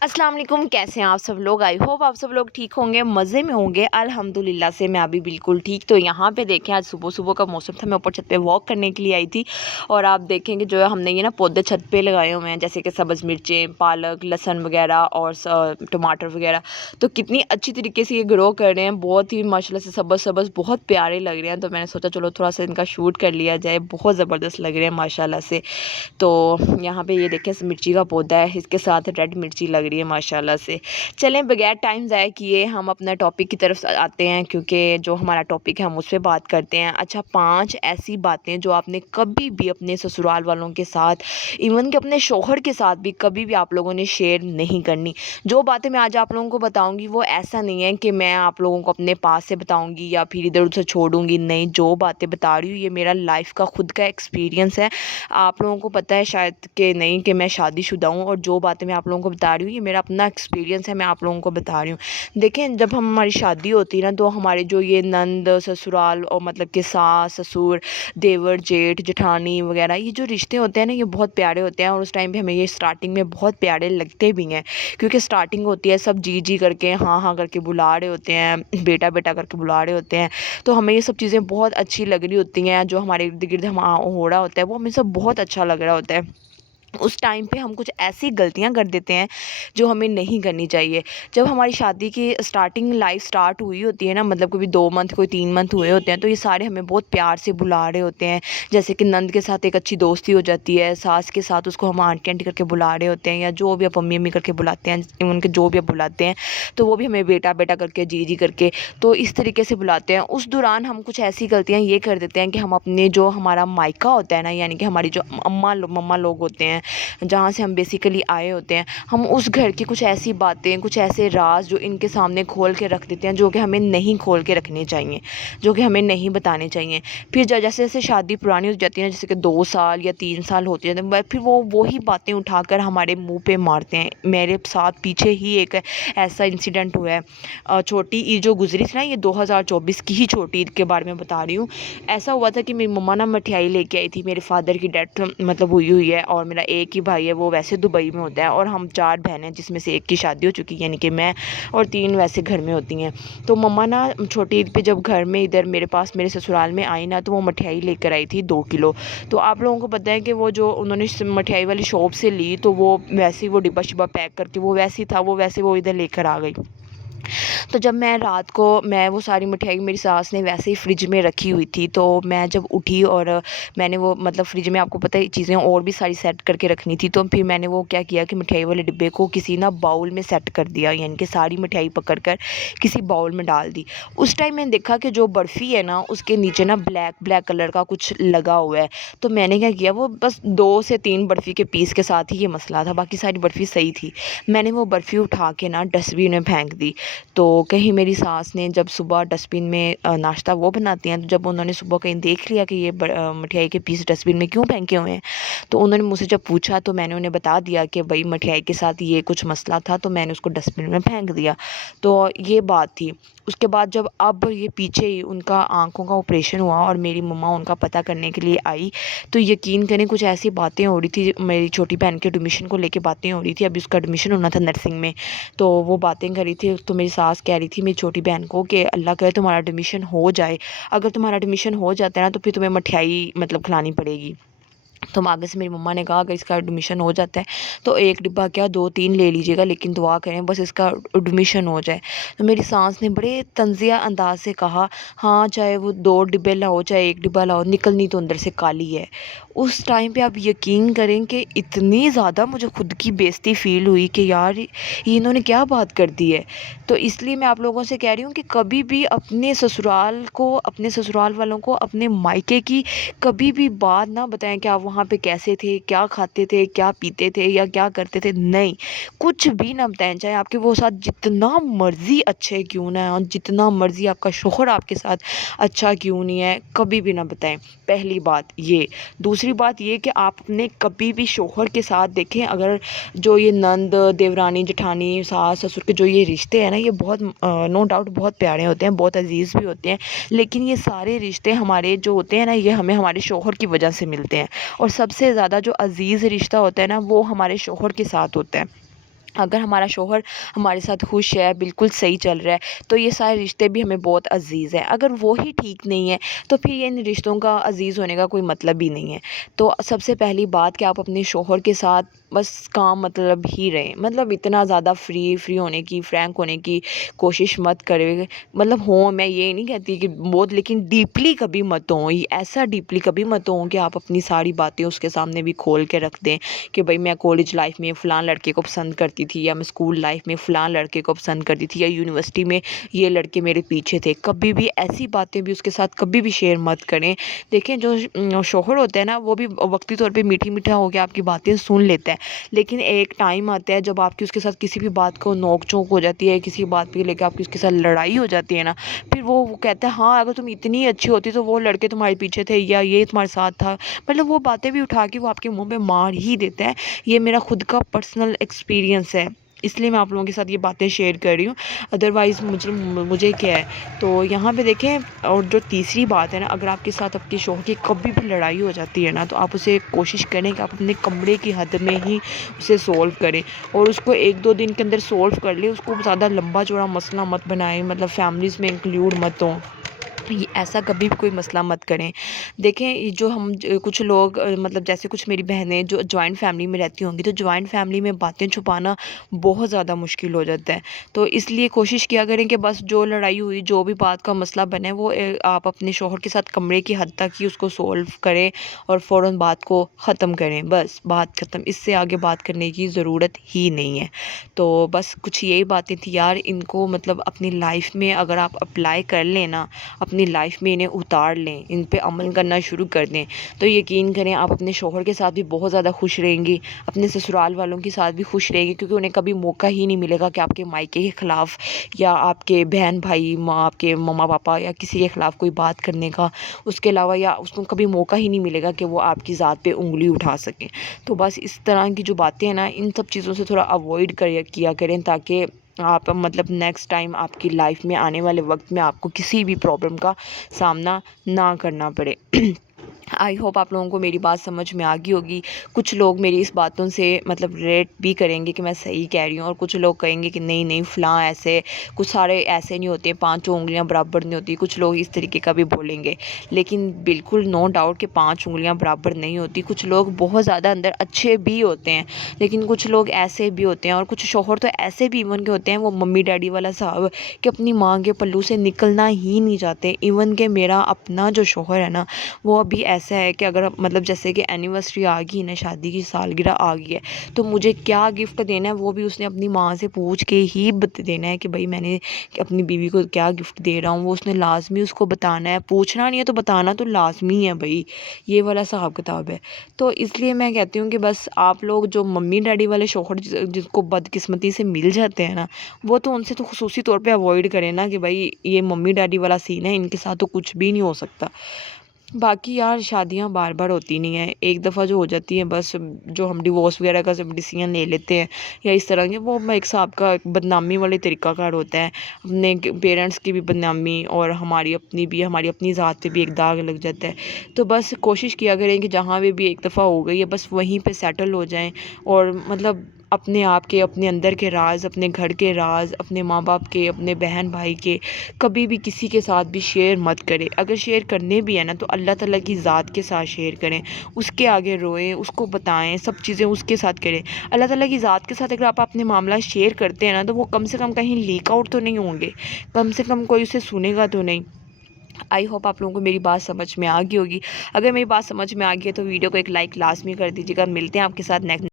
अस्सलाम वालेकुम, कैसे हैं आप सब लोग। आई होप आप सब लोग ठीक होंगे, मज़े में होंगे। अल्हम्दुलिल्लाह से मैं अभी बिल्कुल ठीक। तो यहाँ पे देखें, आज सुबह सुबह का मौसम था, मैं ऊपर छत पे वॉक करने के लिए आई थी और आप देखेंगे जो है हमने ये ना पौधे छत पे लगाए हुए हैं, जैसे कि सब्ज़ मिर्चें, पालक, लहसुन वगैरह और टमाटर वगैरह। तो कितनी अच्छी तरीके से ये ग्रो कर रहे हैं, बहुत ही माशाल्लाह से सब्ज़ सब्ज़ बहुत प्यारे लग रहे हैं। तो मैंने सोचा चलो थोड़ा सा इनका शूट कर लिया जाए, बहुत ज़बरदस्त लग रहे हैं माशाल्लाह से। तो यहाँ पे ये देखें मिर्ची का पौधा है, इसके साथ रेड मिर्ची लग रही है माशाल्लाह से। चलें बगैर टाइम ज़ाया किए हम अपना टॉपिक की तरफ आते हैं, क्योंकि जो हमारा टॉपिक है हम उस पे बात करते हैं। अच्छा, 5 ऐसी बातें जो आपने कभी भी अपने ससुराल वालों के साथ, इवन कि अपने शौहर के साथ भी कभी भी आप लोगों ने शेयर नहीं करनी। जो बातें मैं आज आप लोगों को बताऊँगी वो ऐसा नहीं है कि मैं आप लोगों को अपने पास से बताऊँगी या फिर इधर-उधर छोड़ूँगी, नहीं। जो बातें बता रही हूँ ये मेरा लाइफ़ का खुद का एक्सपीरियंस है। आप लोगों को पता है शायद कि नहीं कि मैं शादीशुदा हूँ, और जो बातें मैं आप लोगों को बता रही हूँ ये मेरा अपना एक्सपीरियंस है, मैं आप लोगों को बता रही हूँ। देखें, जब हमारी शादी होती है ना, तो हमारे जो ये नंद ससुराल और मतलब कि सास ससुर, देवर जेठ जेठानी वगैरह, ये जो रिश्ते होते हैं ना ये बहुत प्यारे होते हैं। और उस टाइम पे हमें ये स्टार्टिंग में बहुत प्यारे लगते भी हैं, क्योंकि स्टार्टिंग होती है, सब जी जी करके हाँ हाँ करके बुला रहे होते हैं, बेटा बेटा करके बुला रहे होते हैं। तो हमें ये सब चीज़ें बहुत अच्छी लग रही होती हैं, जो हमारे इर्द गिर्द हम हो रहा होता है वो हमें सब बहुत अच्छा लग रहा होता है। उस टाइम पे हम कुछ ऐसी गलतियां कर देते हैं जो हमें नहीं करनी चाहिए। जब हमारी शादी की स्टार्टिंग लाइफ स्टार्ट हुई होती है ना, मतलब कोई 2 मंथ कोई 3 मंथ हुए होते हैं, तो ये सारे हमें बहुत प्यार से बुला रहे होते हैं। जैसे कि नंद के साथ एक अच्छी दोस्ती हो जाती है, सास के साथ उसको हम आंटी आंटी करके बुला रहे होते हैं, या जो भी आप अम्मी अम्मी करके बुलाते हैं, उनके जो भी आप बुलाते हैं, तो वो भी हमें बेटा बेटा करके जी जी करके तो इस तरीके से बुलाते हैं। उस दौरान हम कुछ ऐसी गलतियाँ ये कर देते हैं कि हम अपने जो हमारा मायका होता है ना, यानी कि हमारी जो मम्मा लोग होते हैं, जहाँ से हम बेसिकली आए होते हैं, हम उस घर की कुछ ऐसी बातें, कुछ ऐसे राज जो इनके सामने खोल के रख देते हैं, जो कि हमें नहीं खोल के रखने चाहिए, जो कि हमें नहीं बताने चाहिए। फिर जैसे जैसे शादी पुरानी हो जाती है ना, जैसे कि 2 साल या 3 साल होते जाते हैं, फिर वो वही बातें उठाकर हमारे मुंह पे मारते हैं। मेरे साथ पीछे ही एक ऐसा इंसिडेंट हुआ है। छोटी ईद जो गुजरी थी ना, ये 2024 की ही छोटी ईद के बारे में बता रही हूँ। ऐसा हुआ था कि मेरी मम्मा ना मिठाई लेके आई थी। मेरे फादर की डेथ मतलब हुई है, और मेरा एक ही भाई है, वो वैसे दुबई में होता है, और हम 4 बहनें हैं, जिसमें से एक की शादी हो चुकी है, यानी कि मैं, और 3 वैसे घर में होती हैं। तो मम्मा ना छोटी ईद पे जब घर में इधर मेरे पास मेरे ससुराल में आई ना, तो वो मिठाई लेकर आई थी 2 किलो। तो आप लोगों को पता है कि वो जो उन्होंने मिठाई वाली शॉप से ली, तो वो वैसे ही वो डिब्बा शिब्बा पैक करके वो वैसे ही था, वो वैसे वो इधर लेकर आ गई। तो जब मैं रात को, मैं वो सारी मिठाई मेरी सास ने वैसे ही फ्रिज में रखी हुई थी, तो मैं जब उठी और मैंने वो मतलब फ्रिज में आपको पता है चीज़ें और भी सारी सेट करके रखनी थी, तो फिर मैंने वो क्या किया कि मिठाई वाले डिब्बे को किसी ना बाउल में सेट कर दिया, यानी कि सारी मिठाई पकड़ कर किसी बाउल में डाल दी। उस टाइम मैंने देखा कि जो बर्फ़ी है ना, उसके नीचे ना ब्लैक ब्लैक कलर का कुछ लगा हुआ है। तो मैंने क्या किया, वो बस 2 से 3 बर्फ़ी के पीस के साथ ही ये मसला था, बाकी सारी बर्फ़ी सही थी। मैंने वो बर्फ़ी उठा के ना डस्टबिन में फेंक दी। तो कहीं मेरी सास ने जब सुबह डस्टबिन में नाश्ता वो बनाती हैं, तो जब उन्होंने सुबह कहीं देख लिया कि ये मिठाई के पीस डस्टबिन में क्यों फेंके हुए हैं, तो उन्होंने मुझसे जब पूछा, तो मैंने उन्हें बता दिया कि भाई मिठाई के साथ ये कुछ मसला था, तो मैंने उसको डस्टबिन में फेंक दिया। तो ये बात थी। उसके बाद जब अब ये पीछे ही उनका आँखों का ऑपरेशन हुआ और मेरी मम्मा उनका पता करने के लिए आई, तो यकीन करें कुछ ऐसी बातें हो रही थी, मेरी छोटी बहन के एडमिशन को लेके बातें हो रही थी, अभी उसका एडमिशन होना था नर्सिंग में। तो वो बातें कर रही थी, तो मेरी सास कह रही थी मेरी छोटी बहन को कि अल्लाह करे तुम्हारा एडमिशन हो जाए, अगर तुम्हारा एडमिशन हो जाता है ना, तो फिर तुम्हें मिठाई मतलब खिलानी पड़ेगी। तो आगे से मेरी मम्मा ने कहा अगर इसका एडमिशन हो जाता है तो 1 डिब्बा क्या 2-3 ले लीजिएगा, लेकिन दुआ करें बस इसका एडमिशन हो जाए। तो मेरी सास ने बड़े तंज़िया अंदाज से कहा, हाँ चाहे वो 2 डिब्बे लाओ चाहे 1 डिब्बा लाओ, निकलनी तो अंदर से काली है। उस टाइम पे आप यकीन करें कि इतनी ज़्यादा मुझे खुद की बेइज्जती फ़ील हुई कि यार ये इन्होंने क्या बात कर दी है। तो इसलिए मैं आप लोगों से कह रही हूँ कि कभी भी अपने ससुराल को, अपने ससुराल वालों को, अपने मायके की कभी भी बात ना बताएं कि आप वहाँ पे कैसे थे, क्या खाते थे, क्या पीते थे या क्या करते थे, नहीं। कुछ भी ना बताएं, चाहे आपके वो साथ जितना मर्ज़ी अच्छे क्यों ना हो, जितना मर्ज़ी आपका शौहर आपके साथ अच्छा क्यों नहीं है, कभी भी ना बताएं। पहली बात ये। दूसरी बात ये कि आप अपने कभी भी शौहर के साथ देखें, अगर जो ये नंद देवरानी जेठानी सास ससुर के जो ये रिश्ते हैं ना, ये बहुत नो डाउट बहुत प्यारे होते हैं, बहुत अजीज़ भी होते हैं, लेकिन ये सारे रिश्ते हमारे जो होते हैं ना, ये हमें हमारे शौहर की वजह से मिलते हैं। और सबसे ज़्यादा जो अज़ीज़ रिश्ता होता है ना, वो हमारे शौहर के साथ होता है। اگر ہمارا شوہر ہمارے ساتھ خوش ہے، بالکل صحیح چل رہا ہے، تو یہ سارے رشتے بھی ہمیں بہت عزیز ہیں۔ اگر وہ ہی ٹھیک نہیں ہے تو پھر ان رشتوں کا عزیز ہونے کا کوئی مطلب ہی نہیں ہے۔ تو سب سے پہلی بات کہ آپ اپنے شوہر کے ساتھ بس کام مطلب ہی رہیں، مطلب اتنا زیادہ فری ہونے کی، فرینک ہونے کی کوشش مت کرے۔ مطلب میں یہ نہیں کہتی کہ بہت، لیکن ڈیپلی کبھی مت ہوں، ایسا ڈیپلی کبھی مت ہوں کہ آپ اپنی ساری باتیں اس کے سامنے بھی کھول کے رکھ دیں کہ بھئی میں کالج لائف میں فلاں لڑکے کو پسند کرتی تھی، یا میں اسکول لائف میں فلاں لڑکے کو پسند کرتی تھی، یا یونیورسٹی میں یہ لڑکے میرے پیچھے تھے۔ کبھی بھی ایسی باتیں بھی اس کے ساتھ کبھی بھی شیئر مت کریں۔ دیکھیں جو شوہر ہوتا ہے نا، وہ بھی وقتی طور پہ میٹھا ہو کے آپ کی باتیں سن لیتا ہے، لیکن ایک ٹائم آتا ہے جب آپ کی اس کے ساتھ کسی بھی بات کو نوک جھونک ہو جاتی ہے، کسی بات پہ لے کے آپ کی اس کے ساتھ لڑائی ہو جاتی ہے نا، پھر وہ کہتا ہے ہاں اگر تم اتنی اچھی ہوتی تو وہ لڑکے تمہارے پیچھے تھے، یا یہ تمہارے ساتھ تھا، مطلب وہ باتیں بھی اٹھا کے وہ آپ کے منہ پہ مار ہی دیتا ہے۔ یہ میرا خود کا پرسنل ایکسپیرینس ہے، اس لیے میں آپ لوگوں کے ساتھ یہ باتیں شیئر کر رہی ہوں، ادروائز مجھے کیا ہے۔ تو یہاں پہ دیکھیں، اور جو تیسری بات ہے نا، اگر آپ کے ساتھ آپ کے شوہر کی کبھی بھی لڑائی ہو جاتی ہے نا، تو آپ اسے کوشش کریں کہ آپ اپنے کمرے کی حد میں ہی اسے سولو کریں، اور اس کو 1-2 دن کے اندر سولو کر لیں۔ اس کو زیادہ لمبا چوڑا مسئلہ مت بنائیں، مطلب فیملیز میں انکلوڈ مت ہوں، ایسا کبھی بھی کوئی مسئلہ مت کریں۔ دیکھیں یہ جو کچھ لوگ مطلب جیسے کچھ میری بہنیں جو جوائنٹ فیملی میں رہتی ہوں گی، تو جوائنٹ فیملی میں باتیں چھپانا بہت زیادہ مشکل ہو جاتا ہے۔ تو اس لیے کوشش کیا کریں کہ بس جو لڑائی ہوئی، جو بھی بات کا مسئلہ بنے، وہ آپ اپنے شوہر کے ساتھ کمرے کی حد تک ہی اس کو سولو کریں اور فوراً بات کو ختم کریں، بس بات ختم، اس سے آگے بات کرنے کی ضرورت ہی نہیں ہے۔ تو بس کچھ یہی باتیں تھی یار، ان کو مطلب اپنی لائف میں اگر آپ اپلائی کر لیں نا، اپنی لائف میں انہیں اتار لیں، ان پہ عمل کرنا شروع کر دیں، تو یقین کریں آپ اپنے شوہر کے ساتھ بھی بہت زیادہ خوش رہیں گی، اپنے سسرال والوں کے ساتھ بھی خوش رہیں گی، کیونکہ انہیں کبھی موقع ہی نہیں ملے گا کہ آپ کے مائکے کے خلاف یا آپ کے بہن بھائی، آپ کے مما پاپا یا کسی کے خلاف کوئی بات کرنے کا، اس کے علاوہ یا اس کو کبھی موقع ہی نہیں ملے گا کہ وہ آپ کی ذات پہ انگلی اٹھا سکیں۔ تو بس اس طرح کی جو باتیں ہیں نا، ان سب چیزوں سے تھوڑا اوائڈ کیا کریں، تاکہ آپ مطلب نیکسٹ ٹائم آپ کی لائف میں آنے والے وقت میں آپ کو کسی بھی پرابلم کا سامنا نہ کرنا پڑے۔ آئی ہوپ آپ لوگوں کو میری بات سمجھ میں آ گئی ہوگی۔ کچھ لوگ میری اس باتوں سے مطلب ریٹ بھی کریں گے کہ میں صحیح کہہ رہی ہوں، اور کچھ لوگ کہیں گے کہ نہیں فلاں ایسے، کچھ سارے ایسے نہیں ہوتے، 5 انگلیاں برابر نہیں ہوتی، کچھ لوگ اس طریقے کا بھی بولیں گے، لیکن بالکل نو ڈاؤٹ کہ 5 انگلیاں برابر نہیں ہوتی۔ کچھ لوگ بہت زیادہ اندر اچھے بھی ہوتے ہیں، لیکن کچھ لوگ ایسے بھی ہوتے ہیں، اور کچھ شوہر تو ایسے بھی ایون کے ہوتے ہیں، وہ ممی ڈیڈی والا صاحب کہ اپنی ماں کے پلو سے نکلنا ہی نہیں چاہتے۔ ایون کہ میرا اپنا جو شوہر ہے نا، وہ ابھی ایسا ہے کہ اگر مطلب جیسے کہ اینیورسری آ گئی نا، شادی کی سالگرہ آ گئی ہے، تو مجھے کیا گفٹ دینا ہے وہ بھی اس نے اپنی ماں سے پوچھ کے ہی دینا ہے کہ بھائی میں نے اپنی بیوی کو کیا گفٹ دے رہا ہوں، وہ اس نے لازمی اس کو بتانا ہے، پوچھنا نہیں ہے تو بتانا تو لازمی ہے بھائی، یہ والا حساب کتاب ہے۔ تو اس لیے میں کہتی ہوں کہ بس آپ لوگ جو ممی ڈیڈی والے شوہر جس کو بدقسمتی سے مل جاتے ہیں نا، وہ تو ان سے تو خصوصی طور پہ اوائڈ کریں نا، کہ بھائی یہ ممی ڈیڈی والا سین ہے، ان کے ساتھ تو کچھ بھی نہیں ہو سکتا۔ باقی یار شادیاں بار بار ہوتی نہیں ہیں، ایک دفعہ جو ہو جاتی ہیں بس، جو ہم ڈیورس وغیرہ کا جب ڈیسیژن لے لیتے ہیں یا اس طرح کے، وہ ایک حساب کا بدنامی والے طریقہ کار ہوتا ہے، اپنے پیرنٹس کی بھی بدنامی اور ہماری اپنی ذات پہ بھی ایک داغ لگ جاتا ہے۔ تو بس کوشش کیا کریں کہ جہاں بھی ایک دفعہ ہو گئی ہے بس وہیں پہ سیٹل ہو جائیں، اور مطلب اپنے آپ کے، اپنے اندر کے راز، اپنے گھر کے راز، اپنے ماں باپ کے، اپنے بہن بھائی کے کبھی بھی کسی کے ساتھ بھی شیئر مت کریں۔ اگر شیئر کرنے بھی ہیں نا، تو اللہ تعالیٰ کی ذات کے ساتھ شیئر کریں، اس کے آگے روئیں، اس کو بتائیں، سب چیزیں اس کے ساتھ کریں۔ اللہ تعالیٰ کی ذات کے ساتھ اگر آپ اپنے معاملات شیئر کرتے ہیں نا، تو وہ کم سے کم کہیں لیک آؤٹ تو نہیں ہوں گے، کم سے کم کوئی اسے سنے گا تو نہیں۔ آئی ہوپ آپ لوگوں کو میری بات سمجھ میں آ گئی ہوگی۔ اگر میری بات سمجھ میں آ گئی ہے تو ویڈیو کو ایک لائک لازمی کر دیجیے گا۔ ملتے ہیں آپ کے ساتھ نیکسٹ